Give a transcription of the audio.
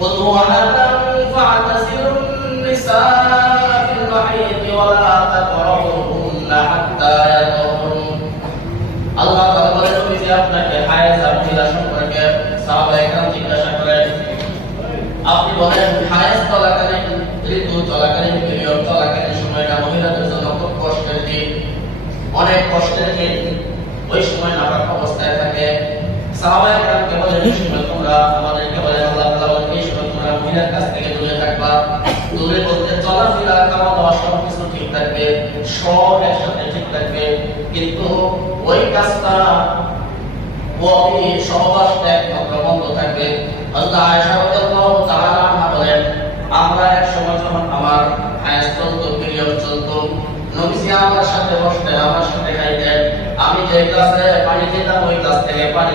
قل هو أذى فاعتزلوا النساء في المحيض ولا تقربوهن حتى يطهرن আল্লাহ তাআলা বলেন যে আপনাকে হায়েজ মহিলা সম্পর্কে সাহাবায়ে কেরাম জিজ্ঞাসা করেন আপনি বলেন হায়েজ চলাকালীন ঋতু চলাকালীন পিরিয়ড চলাকালীন সময়টা মহিলাদের জন্য খুব কষ্টের দিন অনেক কষ্টের দিন ওই সময় নাপাক অবস্থায় থাকে সাহাবায়ে কেরামকে বলেন এই সময় তোমরা আমাদেরকে বলেন আল্লাহ তাআলা এই সময় তোমরা মহিলার কাছ থেকে দূরে থাকবা দূরে বলতে চলাফেরা খাওয়া দাওয়া সব কিছু ঠিক থাকবে সব একসাথে ঠিক থাকবে কিন্তু ওই কাজটা ওই সহবাসটা একমাত্র বন্ধ থাকবে হযরত আয়েশা রাদিয়াল্লাহু তাআলা আনহা বলেন আমরা এক সময় যখন আমার হায়াত চলতো পিরিয়ড চলতো নবীজি আমার সাথে বসতেন আমার সাথে খাইতেন আমি যে গ্লাসে পানি খেতাম ওই গ্লাস থেকে পানি